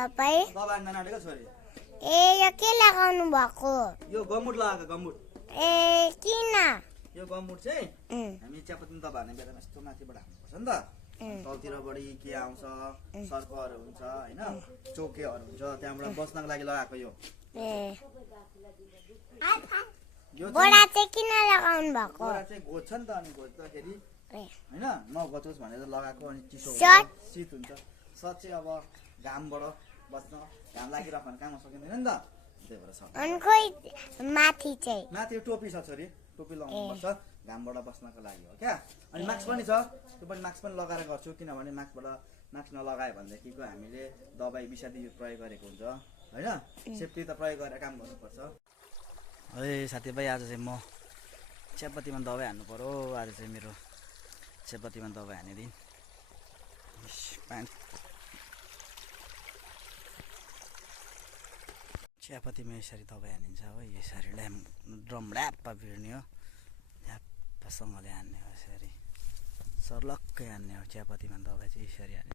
तपाईँ? दबाई हान्न आँटेको छोरी। ए यो के लगाउनु भएको? यो गम्बुट लगाएको गम्बुट। ए किन? यो गम्बुट चाहिँ हामी चियापत्तीमा दबाई हान्ने बेलामा यस्तो माथिबाट हान्नुपर्छ नि त। तलतिरबाटै के आउँछ, सर्पहरू हुन्छ होइन, चोकेहरू हुन्छ, त्यहाँबाट बस्नको लागि लगाएको यो। ए यो बोरा चाहिँ किन लगाउनु भएको? बोरा चाहिँ घोज्छ नि त, अनि घोज्दाखेरि होइन नघोचोस् भनेर लगाएको। अनि चिसो सट? शीत हुन्छ। सट चाहिँ अब घामबाट बस्न, घाम लागिरहेको भने काम सकिँदैन नि त, त्यही भएर सट। अनि खोइ माथि चाहिँ? माथि टोपी छ छोरी, टोपी लगाउनुपर्छ घामबाट बस्नको लागि हो क्या। अनि मास्क पनि छ, त्यो पनि मास्क पनि लगाएर गर्छु, किनभने मास्क नलगायो भनेदेखिको हामीले दबाई विषादी प्रयोग गरेको हुन्छ होइन, सेफ्टी त प्रयोग गरेर काम गर्नुपर्छ। है साथीभाइ, आज चाहिँ म चियापत्तीमा दबाई हान्नु पर्यो। आज चाहिँ मेरो चियापत्तीमा दबाई हान्ने दिन। चियापत्तीमा यसरी दबाई हानिन्छ हो, यसरी ड्रम ड्याप्पा भिड्ने हो, ढ्याप्पसँगले हान्ने हो, यसरी सर्लक्कै हान्ने हो। चियापत्तीमा दबाई चाहिँ यसरी हान्ने।